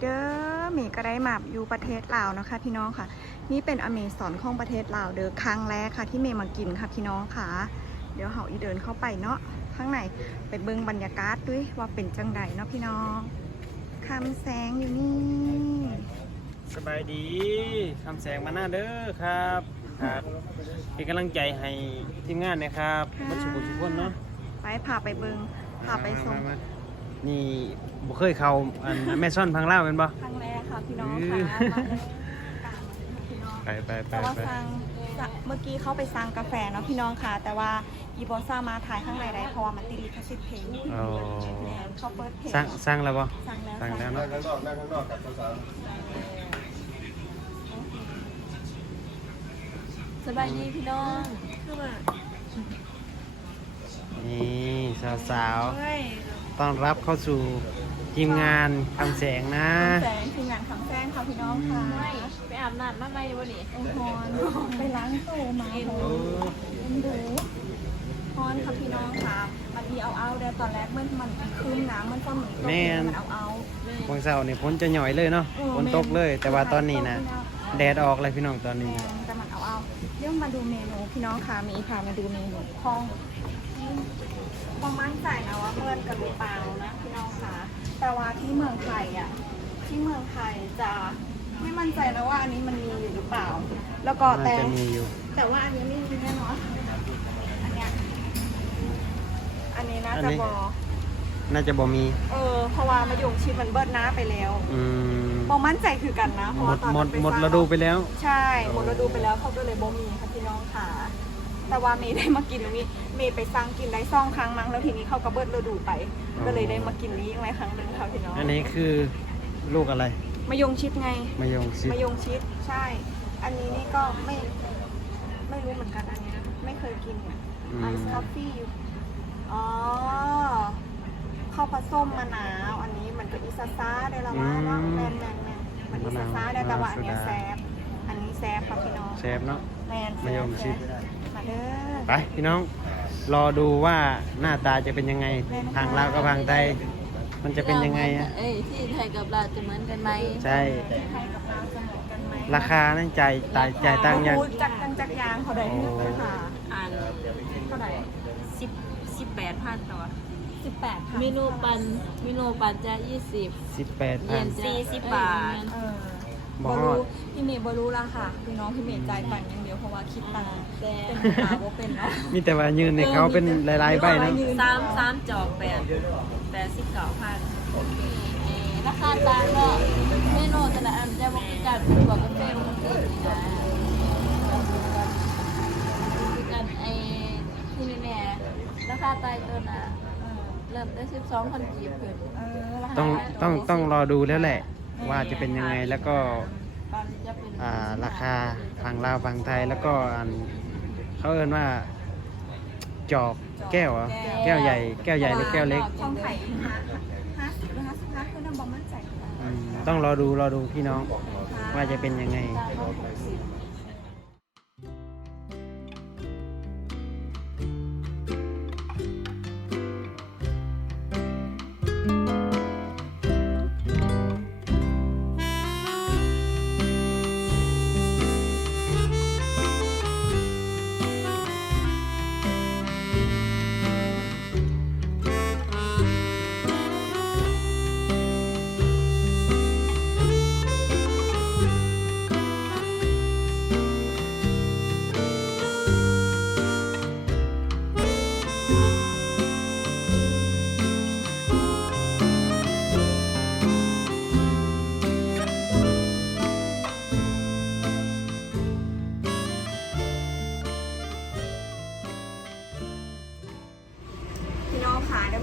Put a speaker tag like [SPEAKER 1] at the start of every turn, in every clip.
[SPEAKER 1] เด้อเมย์ก็ได้มาอยู่ประเทศลาวนะคะ พี่น้องค่ะ นี่เป็นอเมซอนของประเทศลาวเด้อครั้งแรกค่ะ ที่เมย์มากินค่ะพี่น้องค่ะ เดี๋ยวเฮาอีเดินเข้าไปเนาะข้างในไปเบิ่งบรรยากาศด้วยว่าเป็นจังใดเนาะพี่น้องคำแสงอยู่นี่
[SPEAKER 2] สบายดีคำแสงมาหน้าเด้อครับครับเป็นกำลังใจให้ทีมงานนะครับมัชบุทุกคนเนาะ
[SPEAKER 1] ไปพาไปเบิ่งพาไปส่ง
[SPEAKER 2] มามา นี่บ่เคยเข้าอันแม่ซ่อนพังเล่าวเป็นบ่
[SPEAKER 1] ครั้งแรกค่ะพี่น้อง
[SPEAKER 2] อื้
[SPEAKER 1] ค่ะ
[SPEAKER 2] อ
[SPEAKER 1] มาเลยพี่น้อง
[SPEAKER 2] ไปไปไป
[SPEAKER 1] แต่ว่า
[SPEAKER 2] ไป
[SPEAKER 1] สั่งเมื่อกี้เขาไปสั่งกาแฟเนาะพี่น้องค่ะ แต่ว่าอีโบซ่ามาถ่ายข้างในได้เพราะว่ามันติดลิขสิทธิ์เพลง
[SPEAKER 2] โอ้
[SPEAKER 1] แนนเขาเปิดเพลง
[SPEAKER 2] สร้างสร้างแล้วบ่
[SPEAKER 1] สั่งแล้ว
[SPEAKER 2] สั่งแล้ว
[SPEAKER 3] นั่
[SPEAKER 2] เนาะ
[SPEAKER 3] งข้างนอกนั่งข้างนอกกับภาษา
[SPEAKER 4] สบายดีพี่น้อง
[SPEAKER 1] คือแบบ
[SPEAKER 2] นี่สาว
[SPEAKER 1] เฮ้ย
[SPEAKER 2] ๆ ต้อนรับเข้าสู่ทีมงานคำแสงนะ
[SPEAKER 1] แสงคืองานขังแสงค่ะพี่น้องค่ะ
[SPEAKER 4] ไม่ไปอาบน้ำมาไหมวันนี้
[SPEAKER 1] โอ้โหไปล้างตู้มาโอ้เอ็นดูฮอนค่ะพี่น้องค่ะมันมีเอาเอาๆเดี๋ยวตอนแรกมันมันคืนน้ำมันก็เหมือนกับ
[SPEAKER 2] แม่น
[SPEAKER 1] มันเอาเอา
[SPEAKER 2] บางเสาร์นี่ฝนจะหน่อยเลยเนาะ
[SPEAKER 1] เออ
[SPEAKER 2] ฝนตกเลย แต่ว่าตอนนี้นะ
[SPEAKER 1] แม่
[SPEAKER 2] แดดออกเลยพี่น้องตอนนี้
[SPEAKER 1] แม่แต่มัน เอาเอาเดี๋ยวมาดูเมนูพี่น้องค่ะมีพามาดูเมนูของความมั่นใจนะว่าเพื่อนกันหรือเปล่านะพี่น้องค่ะแต่ว่าที่เมืองไทยอะที่เมืองไทยจะไม่มั่นใจนะว่าอันนี้มันมีอยู่หรือเปล่า แล้วก็
[SPEAKER 2] น่า
[SPEAKER 1] แต่
[SPEAKER 2] จะมีอยู่
[SPEAKER 1] แต่ว่าอันนี้ไม่มีแน่นอนอันเนี้ยอันนี้น่า
[SPEAKER 2] อัน
[SPEAKER 1] จะ
[SPEAKER 2] นี้
[SPEAKER 1] บอ
[SPEAKER 2] น่าจะบ่มี
[SPEAKER 1] เออเพราะว่ามะยงชิดมันเบิดน้าไปแล้ว
[SPEAKER 2] อืม
[SPEAKER 1] บอมั่นใจคือกันนะเพ
[SPEAKER 2] ห
[SPEAKER 1] ราะ
[SPEAKER 2] ม
[SPEAKER 1] ว่า
[SPEAKER 2] ด
[SPEAKER 1] ตอน
[SPEAKER 2] หมด
[SPEAKER 1] นั้นไป
[SPEAKER 2] หมด
[SPEAKER 1] สร้าง
[SPEAKER 2] ฤดูไปแล้ว
[SPEAKER 1] ใช่หมดฤดูไปแล้วเขาก็เลยบ่มีค่ะพี่น้องค่ะ แต่ว่าเมย์ได้มากินตรงนี้เมย์ไปสั่งกินได้ซ่องครั้งมั้งแล้วทีนี้เขาก็เบิดฤดูไป
[SPEAKER 2] อ๋อ
[SPEAKER 1] ก็เลยได้มากินนี้อีกไหมครั้งหนึ่งค่ะพี่น้อง
[SPEAKER 2] อันนี้คือลูกอะไร
[SPEAKER 1] มะยงชิดไง
[SPEAKER 2] มายงชิด
[SPEAKER 1] มะยงชิดใช่ อันนี้นี่ก็ไม่ไม่รู้เหมือนกันอันนี้นะไม่เคยกินอะ
[SPEAKER 2] อื
[SPEAKER 1] ไอ
[SPEAKER 2] ม
[SPEAKER 1] ซ์คอฟฟี่อ๋อ ข้าวผสมมะนาวอันนี้มันก็อีซาซาได้ละว่าเนาะแมนแมนแมนมันอีซาซาได้แต่ว่าอันเนี้ยแซฟอันนี้แซฟค่ะพี่น้อง
[SPEAKER 2] แซฟเนาะ
[SPEAKER 1] แมน
[SPEAKER 2] มะยงชิด
[SPEAKER 1] มาเด้อ
[SPEAKER 2] ไปพี่น้อง รอดูว่าหน้าตาจะเป็นยังไงทางลาวกับทางไทยมันจะเป็นยังไงอะ
[SPEAKER 4] เอ้ยที่ไทยกับเราวจะเหมือนกันไหม
[SPEAKER 2] ใช่
[SPEAKER 1] ไทยกับลาวจะเหมือนกันไหม
[SPEAKER 2] ราคานั่นจ่ายจ่ายจ่ายตังค์ยัง
[SPEAKER 1] รู้จักกันจักยางเขาได้ที่ไหมคะ
[SPEAKER 4] อ่าน
[SPEAKER 1] เท่าไหร่
[SPEAKER 4] สิบสิบแปดพันต่อ
[SPEAKER 1] สิบแปดค่ะ
[SPEAKER 4] เมนูปันเมนูปันจะยี่สิบ
[SPEAKER 2] 18
[SPEAKER 4] เย็
[SPEAKER 2] พัน
[SPEAKER 4] นสี่สิบบาท
[SPEAKER 1] เออ
[SPEAKER 2] บ่
[SPEAKER 1] บ
[SPEAKER 2] ฮอด
[SPEAKER 1] รู้พี่เมย์บรู้ละค่ะพี่น้องพี่เมย์จ่ายปันอย่างเดียวเพราะว่าคิดตังค์
[SPEAKER 4] แต่
[SPEAKER 1] เป็นขาวว่าเป็นเนาะ
[SPEAKER 2] มีแต่ว่ายืนในเขาเป็นหลายๆใบเนาะ
[SPEAKER 4] สามสามจอกแปดแปดสิบเก้าพันโอเคเอ่อราคาต่างก็เมนูแต่ละอันจะบอกกันเป็นบวกกับเฟรมมันคือนะคือกันไอ้ที่นี่แม่ราคาตายตัวน่ะ เริ่มได้สิบสองพันกีบขึ้น
[SPEAKER 1] เออราคา
[SPEAKER 2] ต้องต้องต้องรอดูแล้วแหละ ว่าจะเป็นยังไงแล้วก็
[SPEAKER 4] ตอนจะเป็น
[SPEAKER 2] อ่าราคาฝั่งลาวฝั่งไทยแล้วก็อันเขาเอิ้นว่า จอกแก้วเหรอแก้วใหญ่แก้วใหญ่หรือแก้วเล็ก
[SPEAKER 1] ช่องไข่ห้าห้าสิบหรือห้าสิบห้าคือน้ำบอมมั่นใจค่ะ
[SPEAKER 2] อืมต้องรอดูรอดูพี่น้องว่าจะเป็นยังไง
[SPEAKER 1] พี่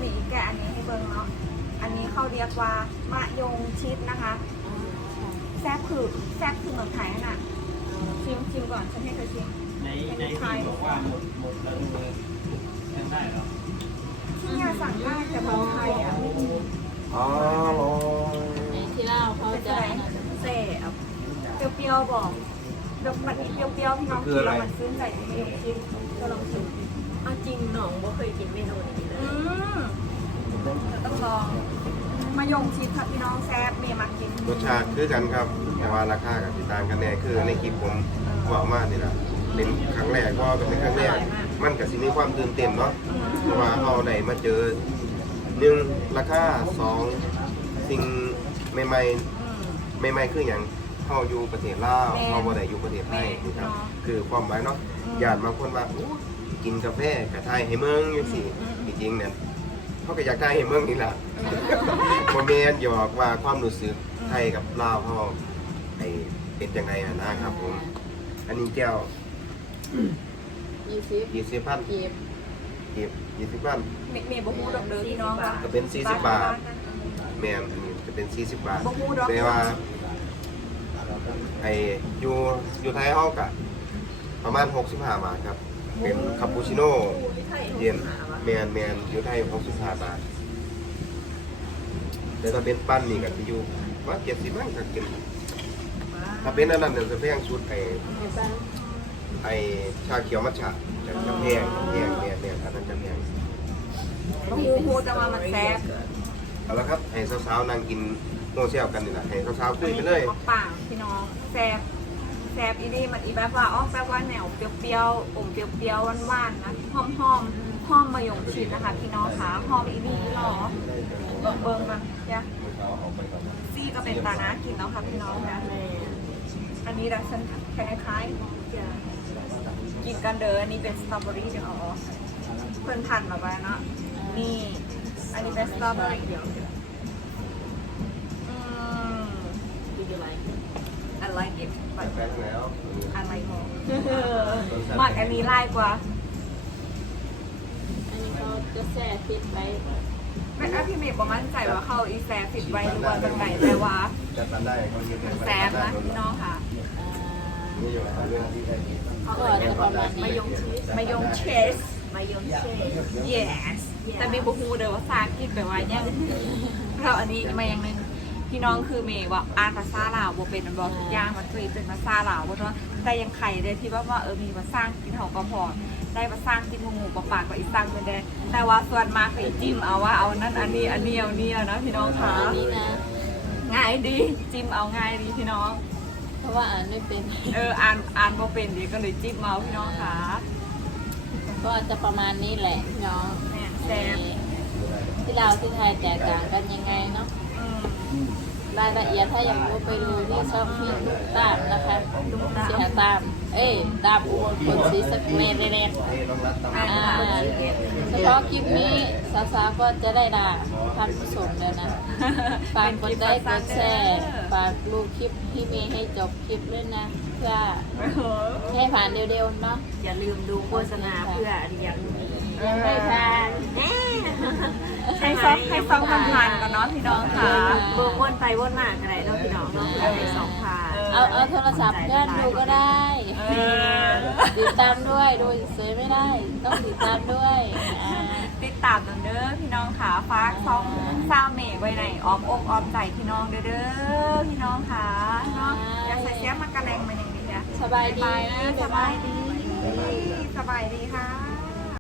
[SPEAKER 1] น้องขาเดี๋ยวมีอีกแกะอันนี้ให้เบิ่งเนาะ อันนี้เขาเรียกว่ามะยงชิดนะคะ แซ่บคือแซ่บคือเมืองไทยนั่นน่ะ ชิมชิมก่อนฉันให้เธอชิม
[SPEAKER 2] ในในที่บอกว่าหมดหมดแล้วเลยยังได้เหรอ
[SPEAKER 1] ที่เนี่ยสั่งได้แต่เมืองไทยอะไม่มี
[SPEAKER 3] อ๋อ
[SPEAKER 4] ในที่เล่าเขา
[SPEAKER 1] เป็น
[SPEAKER 4] จะ
[SPEAKER 1] ไร
[SPEAKER 4] นั่น
[SPEAKER 1] เซ่บเปรี้ยวๆบอกเดี๋ยวมันมีเปรี้ยวๆพี่น้องกินแล้วมันซึ้งใจมะยงชิดก็ลองชิม
[SPEAKER 4] เอาจริงหน้องบ่เคยกินเมนูนี้เลย
[SPEAKER 1] อืมเดี๋ยวต้องลองมะยงชิดค่ะพี่น้องแซ่บเมย์มากิน
[SPEAKER 3] รสชาติคือกันครับ แต่ว่าราคากับติต่างกันแน่คือในคลิปผมบอกมานี่แหละเป็นครั้งแรกก็เป็นครั้งแรก มันก็สิมีความตื่นเต้นเนาะเพราะว่าเราได้มาเจอหนึ่งราคาสองสิ่งใหม่ๆใหม่ๆคืออย่างเฮาอยู่ประเทศลาวเฮาบ่ได้อยู่ประเทศไทยนี่ครับคือความหมายเนาะญาติบางคนว่าโอ้ กินกาแฟกะไทยให้เมืองจังซี่จริงๆเนี่ยเขาก็อยากได้ให้เมืองนี่แหละบ่แม่นหยอกว่าความรู้สึกไทยกับลาวเฮาไอ้เป็นจังไงอะนะครับผม อันนี้แก้ว
[SPEAKER 4] ยี่สิบ
[SPEAKER 3] ยี่สิบพัน
[SPEAKER 4] เก็บ
[SPEAKER 3] เก็บยี่สิบพัน
[SPEAKER 1] เมเมย์บ่ฮู้ดอกเด้อพี่น้องค่ะ
[SPEAKER 3] ก็เป็นสี่สิบบาทแม่นอันนี้จะเป็นสี่สิบบาท
[SPEAKER 1] บ่ฮู้ดอก
[SPEAKER 3] แต่ว่าไอ้อยู่อยู่ไทยเฮากะประมาณ65บาทครับ เป็นคาปูชิโน่เย็นแมนแมนอยู่ไทย65บาทแต่ถ้าเป็นปั้นนี่ก็สิอยู่ว่า70บาทก็กินถ้าเป็นอันนั้นเนี่ยจะแพงสุดไอ้ไอ้ชาเขียวมัทฉะจะจะแพงแพงแพงแพงอันนั้นจะแพง
[SPEAKER 1] บ่ฮู้ฮู้แต่ว่ามันแซ่บ
[SPEAKER 3] เอาละครับให้สาวๆนั่งกินโมเซลกันนี่แหละให้สาวๆคุยไปเลย
[SPEAKER 1] มะป่างพี่น้องแซ่บแซ่บอีนี่มันอีแบบว่าอ๋อแบบว่าแนวเปรี้ยวๆอมเปรี้ยวๆหวานๆนะหอมๆหอมมะยงชิดนะคะ พี่น้องคะหอมอีนี่หรอเบิ่งเบิ่งมาเดี๋ยซี่ก็เป็นตานะกินแล้วค่ะพี่น้องนะอันนี้ดัชชันคล้ายๆกินกันเด้ออันนี้เป็นสตรอเบอรี่เดี๋ยวเอาออกเพิ่นพันมาไว้เนาะนี่ อันนี้เป็นสตรอเบอรี่เดี๋ยว
[SPEAKER 3] แฟนแล้ว
[SPEAKER 1] I like more มากอันนี้ไล่กว่า
[SPEAKER 4] อันนี้เขาจะแช่ฟิตไว้
[SPEAKER 1] แม่อะพี่เมย์บอกมั่นใจว่าเข้าอีแซฟิตไว้หรือว่าจังไหนแต่ว่า
[SPEAKER 3] จะตันได้เขาเย็น
[SPEAKER 1] มันแซฟนะพี่น้องค่ะ
[SPEAKER 4] อ่า
[SPEAKER 3] นี่อยู่ในเรื่องที่ได้ดี
[SPEAKER 1] เขาเอ่ยมายงชีสมายงเชสมายงเชส yes แต่เมย์บอกฮูเด้อว่าซาคิดไปว่ายังเราอันนี้มาอย่างหนึง พี่น้องคือเมย์ว่าอ่านภาษาลาวบ่เป็นมันบอกทุกอย่างมันเคยเป็นภาษาลาวบ่เนาะแต่ยังไข่เลยที่ว่าว่าเออมีภาษาอังกฤษเขาก็พอได้ภาษาอังกฤษหมู่ปากปากก็อีสังเป็นได้แต่ว่าส่วนมากก็อีจิ้มเอาว่าเอานั่นอันนี้อันนี้เอานี่เอานะพี่น้องค่ะ
[SPEAKER 4] อันนี้นะ
[SPEAKER 1] ง่ายดีจิ้มเอาง่ายดีพี่น้อง
[SPEAKER 4] เพราะว่าอ่านไม่เป็น
[SPEAKER 1] เอออ่านอ่านบ่เป็นดีก็เลยจิ้มเอาพี่น้องค่ะ
[SPEAKER 4] ก็จะประมาณนี้แหละพี่น้อง
[SPEAKER 1] แม่แซ่บ
[SPEAKER 4] ที่เราวที่ไทยแตกต่างกันยังไงเนาะ
[SPEAKER 1] อืม
[SPEAKER 4] รายละเอียดถ้าอยากรู้ไปดูที่ช่องพี่ลูกตามนะคะเสียตาม เอ้ยตามอุบลคนสีสะเกดเรด
[SPEAKER 3] นี่น้องรัดตาม
[SPEAKER 1] แม่
[SPEAKER 4] อ่า
[SPEAKER 1] ค่ะ
[SPEAKER 4] เฉพาะคลิปนี้สาวๆก็จะได้ด่าท่านผู้ชมแล้วนะฝากกดไลค์กดแชร์ฝากดูคลิปที่มีให้จบคลิปด้วยนะเพื่อ
[SPEAKER 1] เออ
[SPEAKER 4] ให้ผ่านเร็วๆเนาะ
[SPEAKER 5] อย่าลืมดูโฆษณาเพื่อเรียน
[SPEAKER 4] ให้ผ่าน
[SPEAKER 1] ให้ซอกให้ซอกมันพันๆกันเนาะพี่น้องค่ะ
[SPEAKER 5] เบิ่งวนไปวนมาอะไรเนาะพี่น้องเนาะเพื่อให้สองพา
[SPEAKER 4] เอาเอาโทรศัพท์เพื่อนดูก็ได้
[SPEAKER 1] เออ
[SPEAKER 4] ติดตามด้วยดูเฉยๆไม่ได้ ต้องติดตามด้วยอ่า
[SPEAKER 1] ติดตามกันเด้อพี่น้องค่ะฝากซองซาวเมไว้ในอ้อมอกอ้อมใจพี่น้องเด้อเด้อพี่น้องค่ะเนาะอย่าใส่เสียมากระแรงมาอย่างนี้นะ
[SPEAKER 4] สบายดี
[SPEAKER 1] สบายดีสบายดีค่ะ